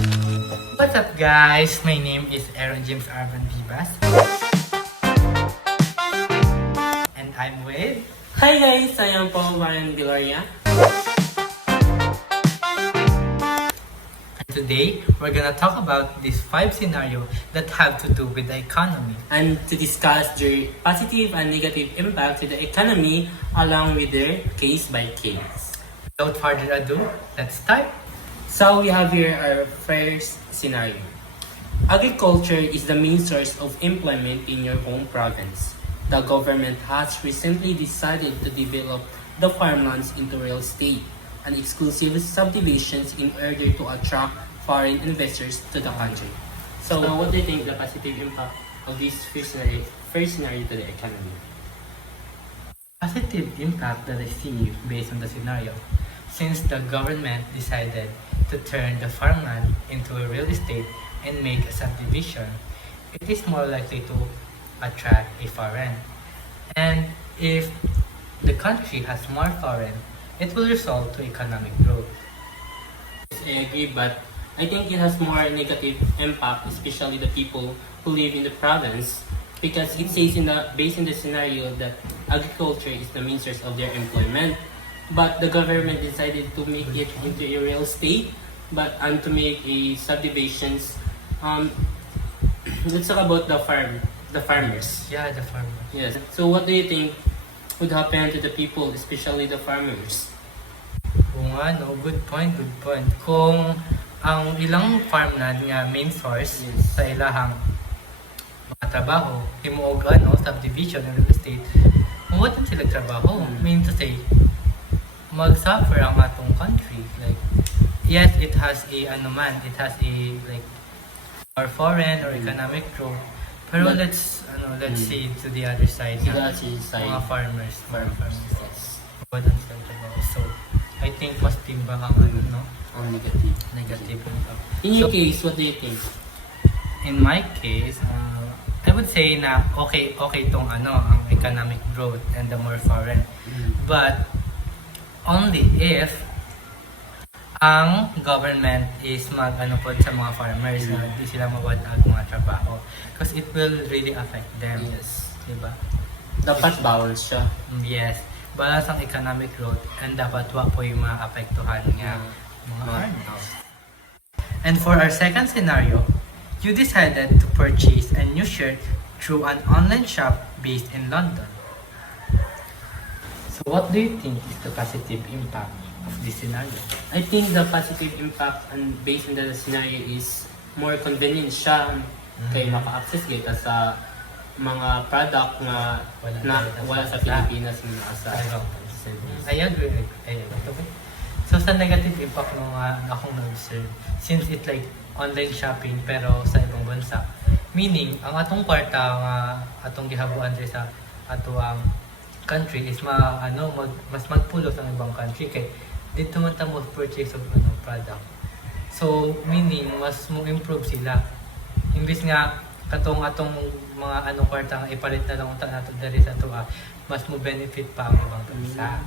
What's up guys? My name is Aaron James Arvan Vivas. And I'm with... Hi guys! I am po Warren Gloria. And today, we're gonna talk about these 5 scenarios that have to do with the economy. And to discuss their positive and negative impact to the economy along with their case by case. Without further ado, let's start. So we have here our first scenario. Agriculture is the main source of employment in your home province. The government has recently decided to develop the farmlands into real estate and exclusive subdivisions in order to attract foreign investors to the country. So what do you think the positive impact of this first scenario to the economy? Positive impact that I see based on the scenario. Since the government decided to turn the farmland into a real estate and make a subdivision, it is more likely to attract a foreign. And if the country has more foreign, it will result to economic growth. I agree, but I think it has more negative impact, especially the people who live in the province, because it says based in the scenario that agriculture is the main source of their employment, but the government decided to make it into a real estate, and to make a subdivisions. Let's talk about the farmers. Yeah, the farmer. Yes. So what do you think would happen to the people, especially the farmers? Kung ano, good point. Kung ang ilang farmland nga main source Yes. sa ilahang mga trabaho, himuog subdivision ng real estate, mawalan sila trabaho. Mean to say, mag-suffer ang atong country. Like, yes, it has a like or foreign or economic growth. Pero But- let's see to the other side. To the na other side. mga farmers. Yes. Mawalan sila trabaho. So, I think positive ba ang Or negative. negative impact. In your case, what do you think? In my case, I would say na okay tong ang economic growth and the more foreign. But only if ang government is po sa mga farmers na hindi sila mawadag mga trabaho, because it will really affect them. Yes. Diba? Dapat balance siya. Yes. Balance ang economic growth and dapat wa po yung maapektuhan nga mga farmers. And for our second scenario, you decided to purchase a new shirt through an online shop based in London. So what do you think is the positive impact of this scenario? I think the positive impact and based on the scenario is more convenient siya kay maka-access kita sa mga product na wala sa Pilipinas na sa I agree. Okay. So sa negative impact nung akong na-observe, since it like online shopping pero sa ibang bansa, meaning ang atong kwarta nga atong gihabuan sa ato ang country is mas magpulos ang ibang country kay dito man ta mo purchase of product. So meaning mas mo improve sila. Imbis nga katong atong mga kwarta nga ipalit na lang unta nato diri sa tuwa, mas mo benefit pa ang ibang bansa.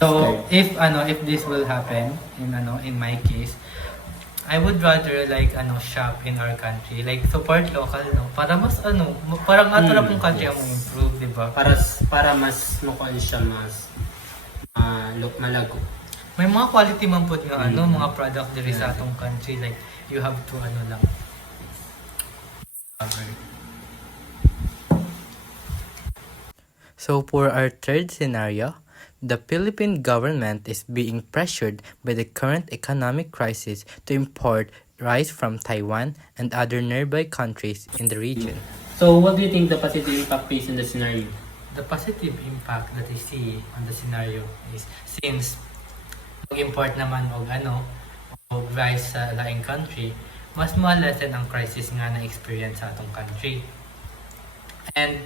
So if this will happen in my case, I would rather shop in our country, like support local para mas parang ato na pong country yes. ang improve, di ba? para mas makuha siya mas malago. May mga quality man po nga mga product diri sa atong country, like you have to lang cover. So for our third scenario, the Philippine government is being pressured by the current economic crisis to import rice from Taiwan and other nearby countries in the region. So what do you think the positive impact based in the scenario? The positive impact that I see on the scenario is since mag-import naman og rice sa laing country, mas ma-lessen ang crisis nga na-experience sa atong country. And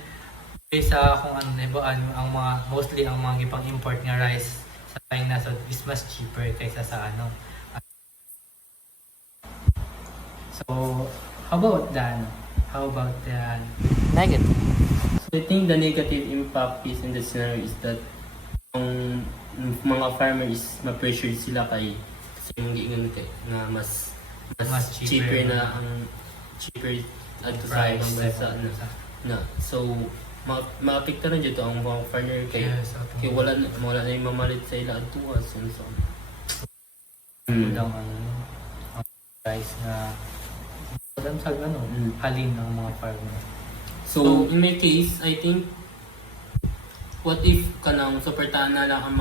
sa kung ang mga mostly ang mga gipang import nga rice sa laing nasod is mas cheaper kaysa sa So how about the negative? So I think the negative impact is in the scenario is that ang mga farmers ma-pressured sila kasi yung giingon kay na mas cheaper cheaper na ang cheaper adto sa price ibang bansa na. So maapektuhan jud to ang mga farmer kay Yes, kay wala na yung mamalit sa ila adtuha so. Kulang ang price na kulang sa halin ng mga farmer. So in my case, I think what if kanang suportahan na lang ang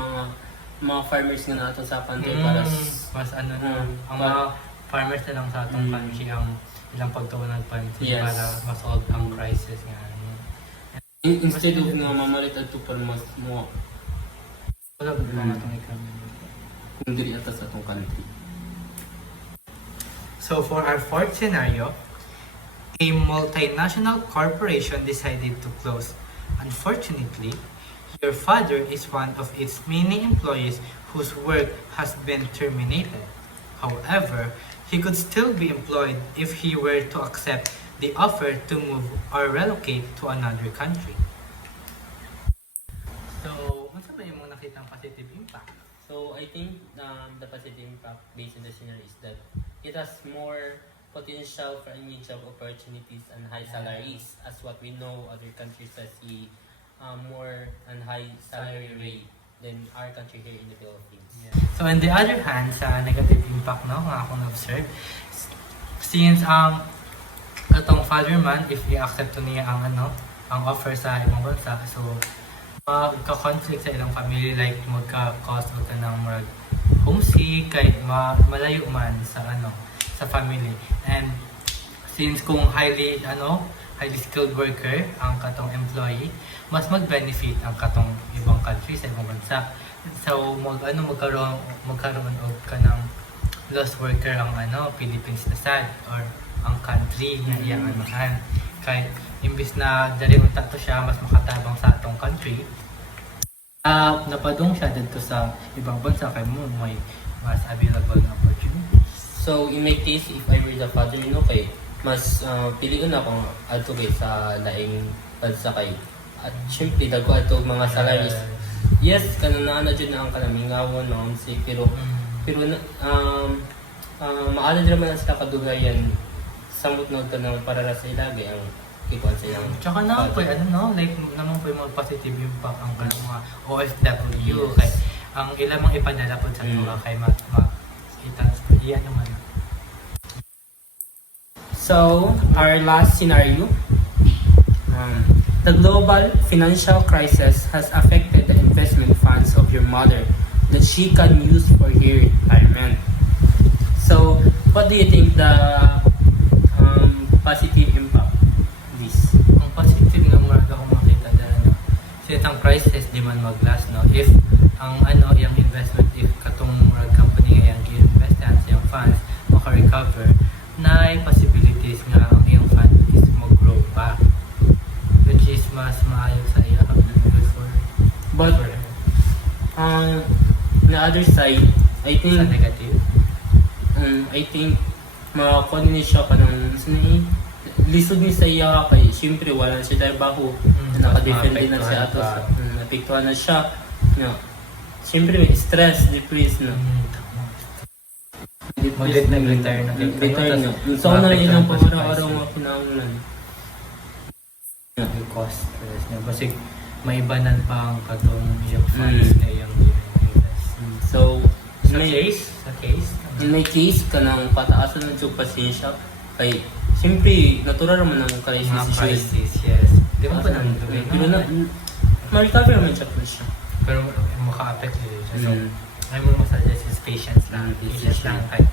mga farmers nga nato sa country para mas ano na, ang mga farmers na lang sa atong country ang ilang pagtuunan pa Yes. para ma-solve ang crisis nga. instead of nga mamalit adto para mas mo Wala ba mga atong economy? kung diri ata sa atong country. So for our fourth scenario, a multinational corporation decided to close. Unfortunately, your father is one of its many employees whose work has been terminated. However, he could still be employed if he were to accept the offer to move or relocate to another country. So, ano ba yung mga nakitang positive impact? So I think the positive impact based on the scenario is that it has more potential for new job opportunities and high salaries, as what we know other countries has a more and high salary rate than our country here in the Philippines. So on the other hand, sa negative impact no, nga akong observe, since atong father man, if i-accept to niya ang offer sa ibang bansa, so magka-conflict sa ilang family, like magka-cause ka ng homesick, kay malayo man sa sa family. And since kung highly skilled worker ang katong employee, mas mag-benefit ang katong ibang country sa ibang bansa. So magkaroon og kanang lost worker ang Philippines na sad or ang country nga iyang anuhan. Kay imbis na dali unta to siya mas makatabang sa atong country, napadong siya dito sa ibang bansa kay mo may mas available na opportunities. So in my case, if I were the father, kay mas piliin akong adto kay sa laing bansa kay at syempre dagko ato mga salaries. Yes, kanang na jud na ang kanamingawon mga homesick pero maalan din naman sila kadugayan samot na tanang para sa ilagay ang ikuan sa ilang. Tsaka na po like naman po yung mga positive impact ang mga OFW kay ang ilang ipadala po sa mga kay iyan naman. So, our last scenario, the global financial crisis has affected the investment funds of your mother that she can use for her retirement. So, what do you think the positive impact of this? Ang positive na marga kung makita dahil since ang crisis di man mag-last if ang yung investment if katong company nga yung gi-investan sa yung funds maka-recover na possibilities nga ang iyong fund is mag-grow pa, which is mas maayo sa iya before. But on the other side, I think Sa negative makakuha din siya ka ng lisod ni sa iya kay siyempre wala na siya trabaho, nakadepende na siya ato sa napiktuhan na siya siyempre may stress, depressed na Mag-retire na retire na so na ilang pang-araw-araw nga pinangunan yung cost niya kasi maibanan pa ang katong yung funds na yung invest. so Sa case in my case kanang pataasan ng yung pasensya kay siyempre natural naman ang crisis mga situation crisis, yes. Di ba pa naman pero na ma-recover naman siya po siya pero maka-affect yun siya. So, ay mo masuggest is patience lang. Patience lang. Kay,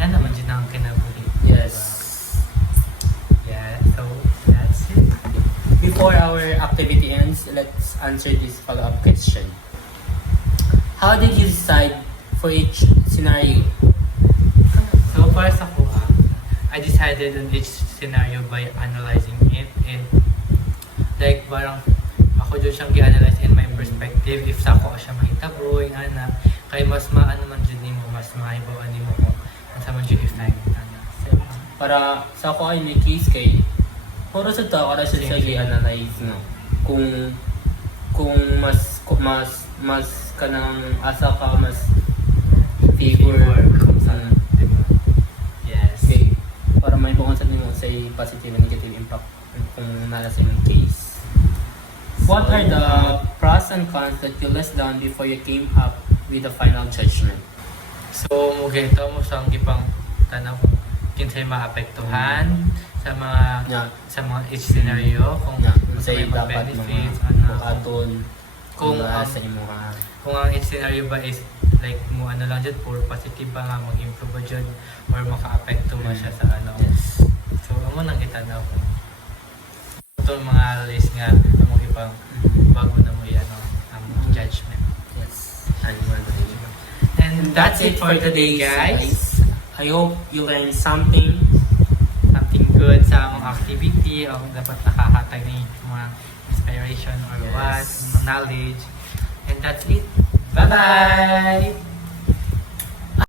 yan naman dyan ang kinabuhi. yes. Yeah, so that's it. Before our activity ends, let's answer this follow-up question. How did you decide for each scenario? So para sa kuha, I decided on each scenario by analyzing it and like parang ako dyan siyang gi-analyze in my perspective if sa ako siya mahitaboy, kay mas maano man dyan nimo, mas mahibawan nimo kung sa man dyan effect. Para sa ako ay may case kay para sa tao para siya gi-analyze no kung mas kanang asa ka mas favor. Kung saan, diba? Yes. Okay. Para may bukong sa mo sa positive and negative impact kung nasa sa inyong case. What are the pros and cons that you list down before you came up with the final judgment? So, mugento mo siyang gipang tanaw kung kinsay maapektuhan sa mga Nga, sa mga each scenario kung nga, sa say may dapat mga benefits ano bukadon kung kung ang sa imo ha. kung ang each scenario ba is like mo ano lang jud puro positive ba nga mag-improve ba jud or maka-apekto man siya sa ano. Yes. So, amo nang itanaw ko. Itong mga list nga amo ipang bago na mo yan ang judgment. Yes. And we're going to And that's it for today, guys. I hope you learned something. Something good sa among activity o dapat nakakatag ni mga inspiration or Yes. what, knowledge. And that's it. Bye-bye!